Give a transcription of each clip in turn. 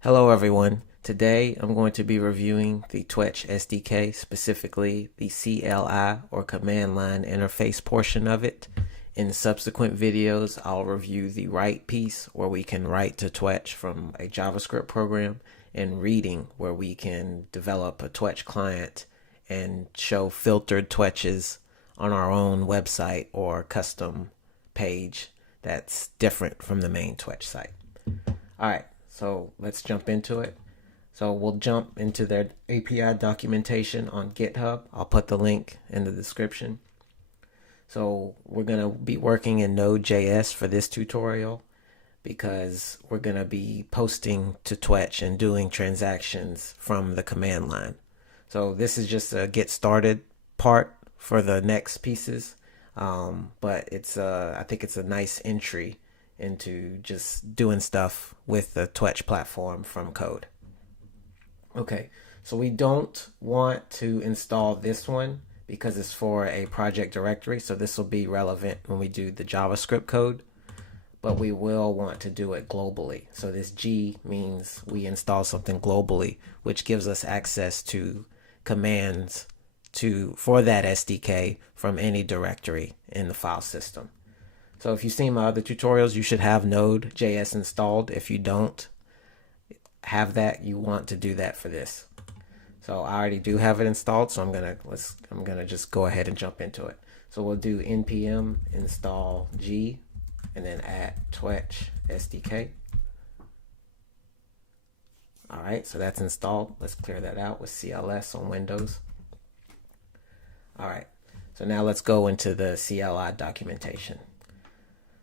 Hello everyone. Today I'm going to be reviewing the Twetch SDK, specifically the CLI or command line interface portion of it. In subsequent videos, I'll review the write piece where we can write to Twetch from a JavaScript program, and reading where we can develop a Twetch client and show filtered Twetches on our own website or custom page that's different from the main Twetch site. All right. So let's jump into it. So we'll jump into their API documentation on GitHub. I'll put the link in the description. So we're going to be working in Node.js for this tutorial because we're going to be posting to Twetch and doing transactions from the command line. So this is just a get started part for the next pieces. But I think it's a nice entry into just doing stuff with the Twetch platform from code. Okay, so we don't want to install this one because it's for a project directory, so this will be relevant when we do the JavaScript code, but we will want to do it globally. So this G means we install something globally, which gives us access to commands for that SDK from any directory in the file system. So if you've seen my other tutorials, you should have Node.js installed. If you don't have that, you want to do that for this. So I already do have it installed, so I'm gonna just go ahead and jump into it. So we'll do npm install g and then add Twetch SDK. All right, so that's installed. Let's clear that out with CLS on Windows. All right, so now let's go into the CLI documentation.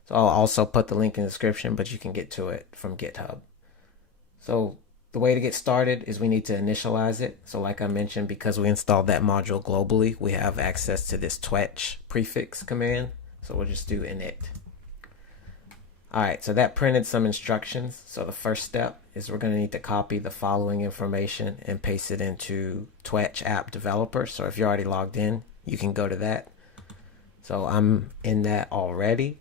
So I'll also put the link in the description, but you can get to it from GitHub. So the way to get started is we need to initialize it. So like I mentioned, because we installed that module globally, we have access to this Twetch prefix command. So we'll just do init. All right, so that printed some instructions. So the first step is we're going to need to copy the following information and paste it into Twetch app developer. So if you're already logged in, you can go to that. So I'm in that already.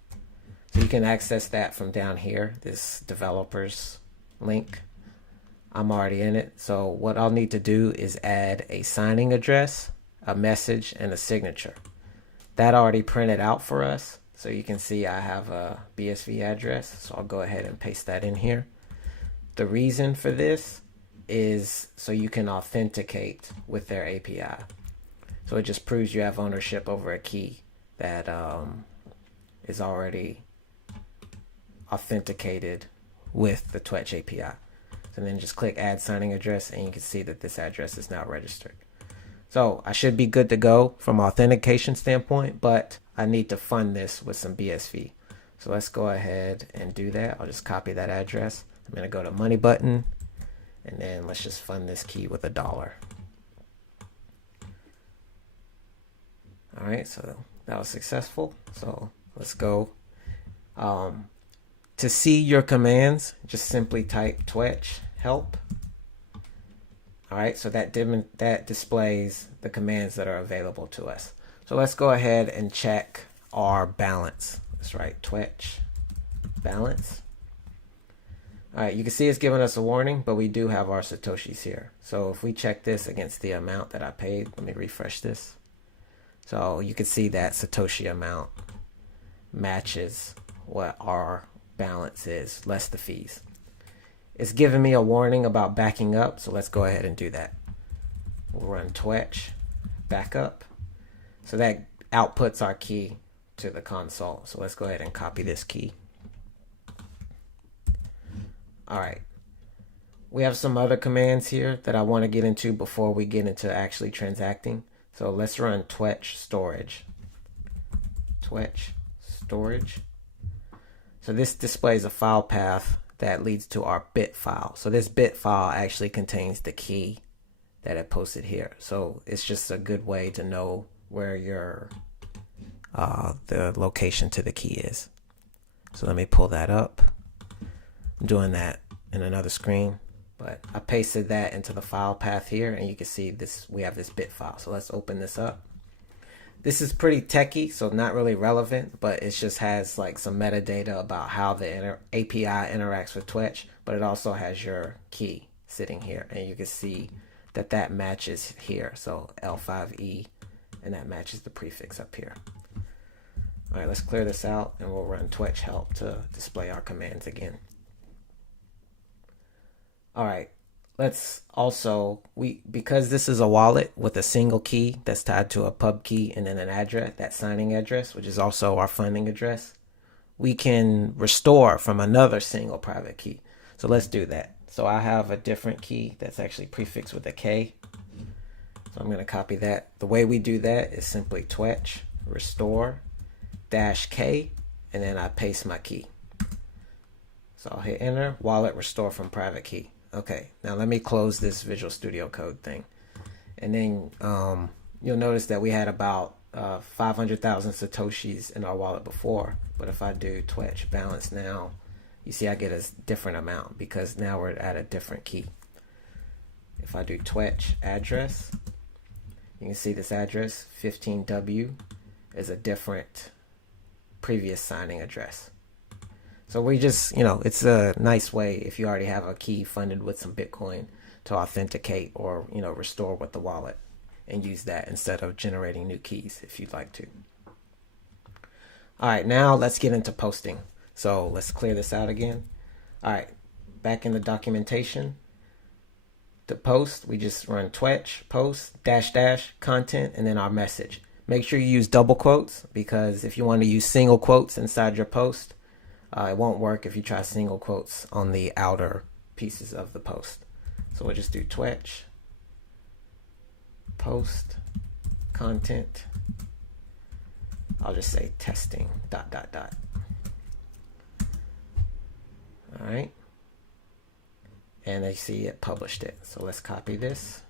So you can access that from down here, this developers link. I'm already in it. So what I'll need to do is add a signing address, a message, and a signature. That already printed out for us. So you can see I have a BSV address. So I'll go ahead and paste that in here. The reason for this is so you can authenticate with their API. So it just proves you have ownership over a key that is already authenticated with the Twetch API. So then just click add signing address and you can see that this address is now registered. So I should be good to go from an authentication standpoint, but I need to fund this with some BSV. So let's go ahead and do that. I'll just copy that address. I'm going to go to money button and then let's just fund this key with $1. All right, so that was successful. So let's go. To see your commands, just simply type Twetch help. All right, so that displays the commands that are available to us. So let's go ahead and check our balance. Let's write Twetch balance. All right, you can see it's giving us a warning, but we do have our Satoshis here. So if we check this against the amount that I paid, let me refresh this. So you can see that Satoshi amount matches what our balance is, less the fees. It's giving me a warning about backing up, so let's go ahead and do that. We'll run Twetch backup. So that outputs our key to the console. So let's go ahead and copy this key. All right. We have some other commands here that I want to get into before we get into actually transacting. So let's run Twetch storage. Twetch storage. So this displays a file path that leads to our bit file. So this bit file actually contains the key that I posted here. So it's just a good way to know where your the location to the key is. So let me pull that up. I'm doing that in another screen, but I pasted that into the file path here, and you can see this. We have this bit file. So let's open this up. This is pretty techy, so not really relevant, but it just has like some metadata about how the API interacts with Twetch. but it also has your key sitting here, and you can see that that matches here. So L5E, and that matches the prefix up here. All right, let's clear this out, and we'll run Twetch help to display our commands again. All right, let's also, because this is a wallet with a single key that's tied to a pub key and then an address, that signing address, which is also our funding address, we can restore from another single private key. So let's do that. So I have a different key that's actually prefixed with a K. So I'm going to copy that. The way we do that is simply Twetch restore -K, and then I paste my key. So I'll hit enter, wallet restore from private key. Okay, now let me close this Visual Studio Code thing. And then you'll notice that we had about 500,000 Satoshis in our wallet before. But if I do Twetch balance now, you see I get a different amount because now we're at a different key. If I do Twetch address, you can see this address, 15W, is a different previous signing address. So we just, it's a nice way if you already have a key funded with some Bitcoin to authenticate or, restore with the wallet and use that instead of generating new keys if you'd like to. All right, now let's get into posting. So let's clear this out again. All right, back in the documentation. To post, we just run Twetch post -- content and then our message. Make sure you use double quotes, because if you want to use single quotes inside your post, it won't work if you try single quotes on the outer pieces of the post. So we'll just do Twetch post content. I'll just say testing ... All right. And they see it published it. So let's copy this.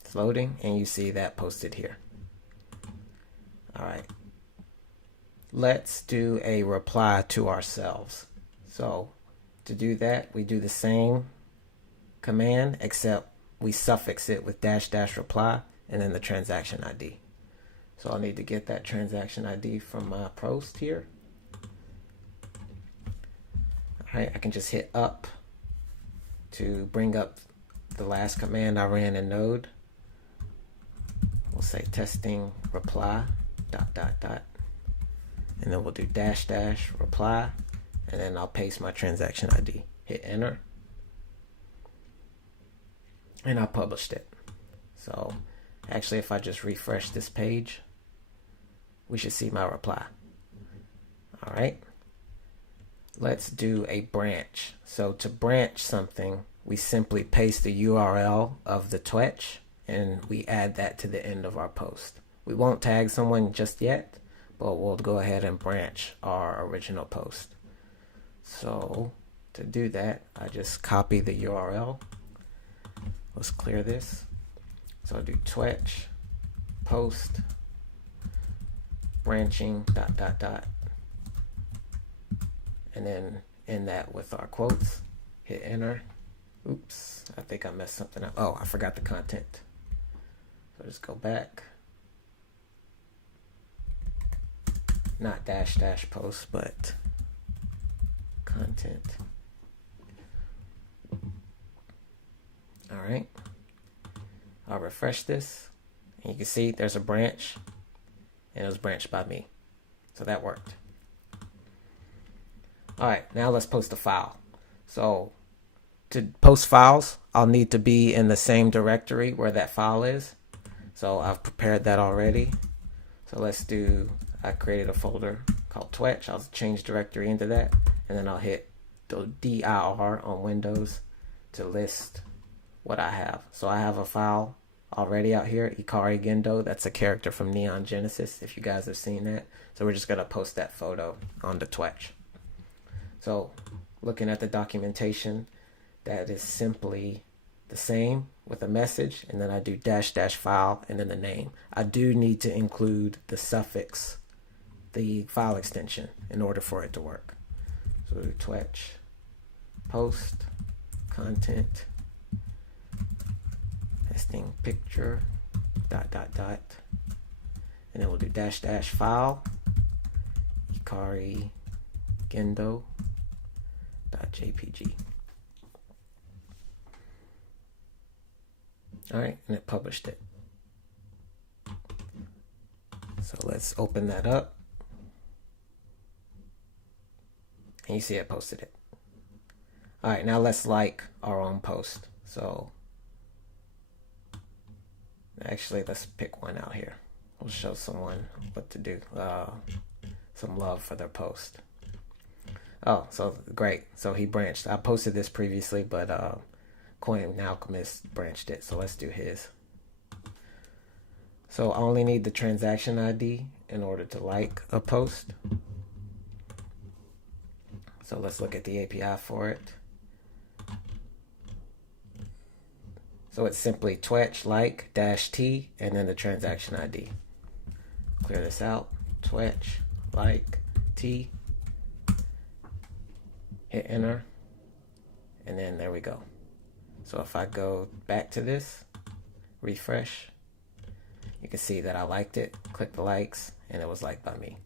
It's loading, and you see that posted here. All right. Let's do a reply to ourselves. So to do that, we do the same command, except we suffix it with -- reply and then the transaction ID. So I'll need to get that transaction ID from my post here. All right, I can just hit up to bring up the last command I ran in Node. We'll say testing reply ... and then we'll do -- reply, and then I'll paste my transaction ID. Hit enter, and I published it. So actually, if I just refresh this page, we should see my reply. All right. Let's do a branch. So to branch something, we simply paste the URL of the Twetch and we add that to the end of our post. We won't tag someone just yet, but we'll go ahead and branch our original post. So to do that, I just copy the URL. Let's clear this. So I'll do Twetch post branching ... and then end that with our quotes. Hit enter. Oops, I think I messed something up. Oh, I forgot the content. So just go back. Not -- post, but content. All right. I'll refresh this, and you can see there's a branch, and it was branched by me. So that worked. All right, now let's post a file. So to post files, I'll need to be in the same directory where that file is. So I've prepared that already. So let's do, I created a folder called Twetch. I'll change directory into that, and then I'll hit the dir on Windows to list what I have. So I have a file already out here, Ikari Gendo. That's a character from Neon Genesis, if you guys have seen that. So we're just going to post that photo onto Twetch. So looking at the documentation, that is simply the same with a message, and then I do -- file and then the name. I do need to include the suffix, the file extension, in order for it to work. So we'll do Twetch post content testing picture ... and then we'll do -- file Hikari Gendo.jpg. Alright, and it published it. So let's open that up. And you see it posted it. Alright, now let's like our own post. So actually, let's pick one out here. We'll show someone what to do. Some love for their post. Oh, so great. So he branched. I posted this previously, but Cli Alchemist branched it. So let's do his. So I only need the transaction ID in order to like a post. So let's look at the API for it. So it's simply Twetch like -t and then the transaction ID. Clear this out. Twetch like t. Hit enter. And then there we go. So if I go back to this, refresh, you can see that I liked it. Click the likes, and it was liked by me.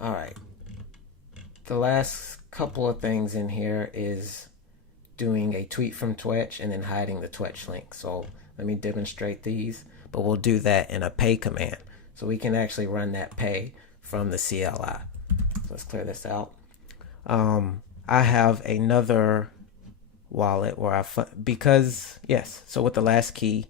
All right. The last couple of things in here is doing a tweet from Twetch and then hiding the Twetch link. So let me demonstrate these, but we'll do that in a pay command. So we can actually run that pay from the CLI. So let's clear this out. I have another wallet where so with the last key,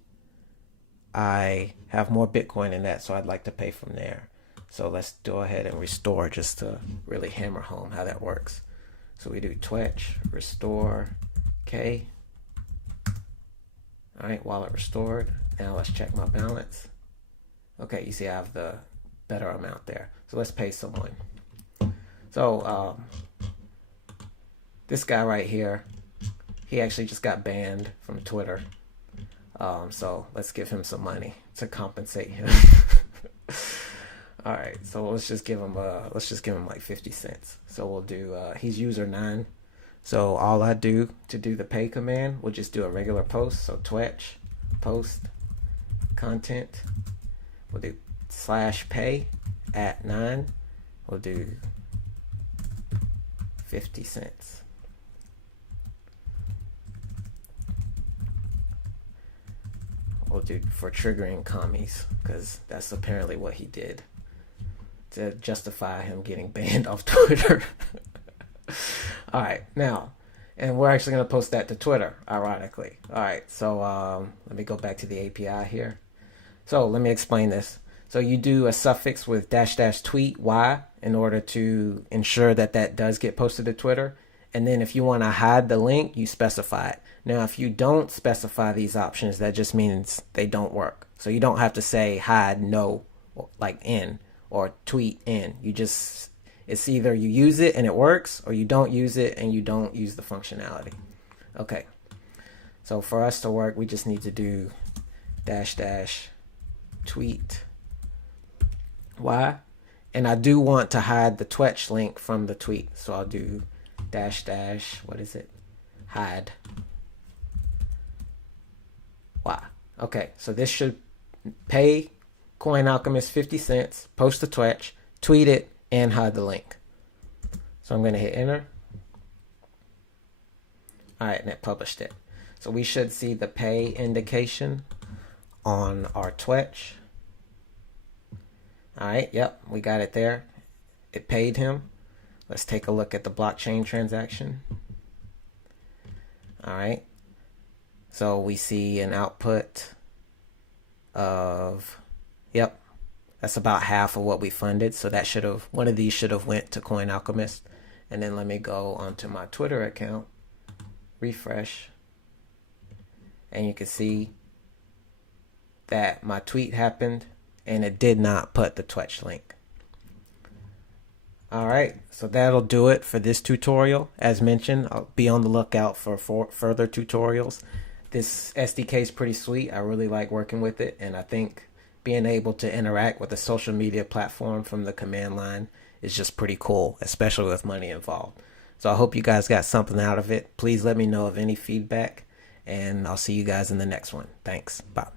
I have more Bitcoin in that, so I'd like to pay from there. So let's go ahead and restore just to really hammer home how that works. So we do Twetch restore K. All right, wallet restored. Now let's check my balance. Okay, you see I have the better amount there. So let's pay someone. So this guy right here, he actually just got banned from Twitter. So let's give him some money to compensate him. All right, so let's just give him like 50 cents. So we'll do he's user 9. So all I do to do the pay command, we'll just do a regular post. So Twetch post content. We'll do /pay at 9. We'll do 50 cents. We'll do for triggering commies, because that's apparently what he did to justify him getting banned off Twitter. All right, now, and we're actually going to post that to Twitter, ironically. All right, so let me go back to the API here. So let me explain this. So you do a suffix with --tweet y in order to ensure that that does get posted to Twitter. And then if you want to hide the link, you specify it. Now, if you don't specify these options, that just means they don't work. So you don't have to say hide no, like in, or tweet in. It's either you use it and it works, or you don't use it and you don't use the functionality. Okay. So for us to work, we just need to do --tweet y. And I do want to hide the Twetch link from the tweet. So I'll do hide y. Okay, so this should pay Cli Alchemist 50 cents, post to Twetch, tweet it, and hide the link. So I'm going to hit enter. All right, and it published it. So we should see the pay indication on our Twetch. All right, yep, we got it there. It paid him. Let's take a look at the blockchain transaction. All right. So we see an output of, yep, that's about half of what we funded. So that one of these should have went to Cli Alchemist. And then let me go onto my Twitter account, refresh, and you can see that my tweet happened and it did not put the Twetch link. All right, so that'll do it for this tutorial. As mentioned, I'll be on the lookout for further tutorials. This SDK is pretty sweet. I really like working with it, and I think being able to interact with a social media platform from the command line is just pretty cool, especially with money involved. So I hope you guys got something out of it. Please let me know of any feedback, and I'll see you guys in the next one. Thanks. Bye.